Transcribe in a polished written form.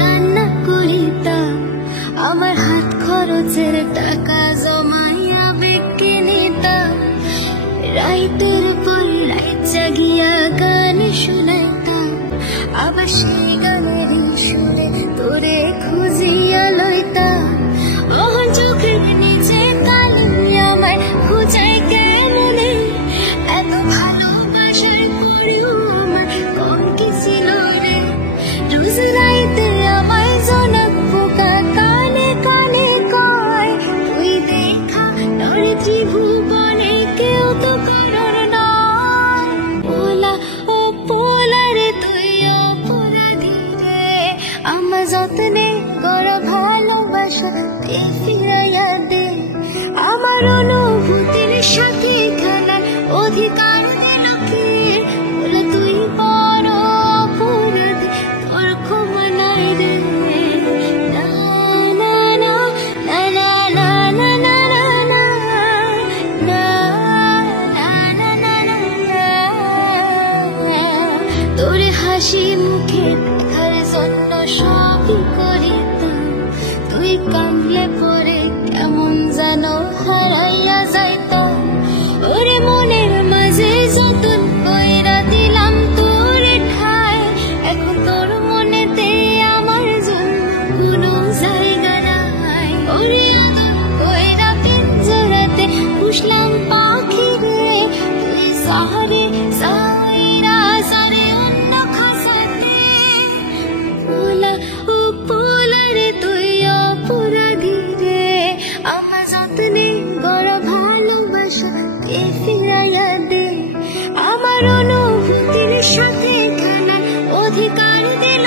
রান্না করিতাম, আমার হাত খরচের টাকা জমাইয়া বেঁকে নিতাম। রাইতের পর রাইত জাগিয়া গান শুনাইতাম, আবার সেই গানেরই সুরে তোরে খুঁজিয়া লইতাম। আমার চোখের নিচে কালি আমায় খুঁজাই কেমনে, এত ভালোবাসার পরেও আমার কম কি ছিল রে। রোজ রাইতে আমায় জনক পোকা কানে কানে কয়, তুই দেখা নরে ত্রিভুবনে কেউ তো করর নয়। পোলা ও পোলা রে তুই অপরাধী রে, আমার যত্নে কর ভালোবাসা তে ফিরাইয়া দে। আমার অনুভূতির সাথে খেলার অধিকার দিল কে, বলে তুই বড় অপরাধী, তোর ক্ষমা নাই রে। না না না না না না না না না না না না না। তোরে হাসি মুখে দেখার জন্য সবই করিতাম, তুই কাঁদলে পরে কেমন যেন হারাইয়া যাইতাম। ওরে মনের মাঝে যতন কইরা দিলাম তোরে ঠাই, এখন তোর মনেতে আমার জন্য কোনো জায়গা নাই। ওরে আদর কইরা পিঞ্জরাতে পুষলাম পাখি রে, তুই সাহারে সাইরা সারে অন্য খাসাতে। পোলা ও পোলা রে তুই অপরাধী রে, আমার যত্নে কর ভালোবাসা কে ফিরাইয়া দে। আমার অনুভূতির সাথে খেলার অধিকার দিল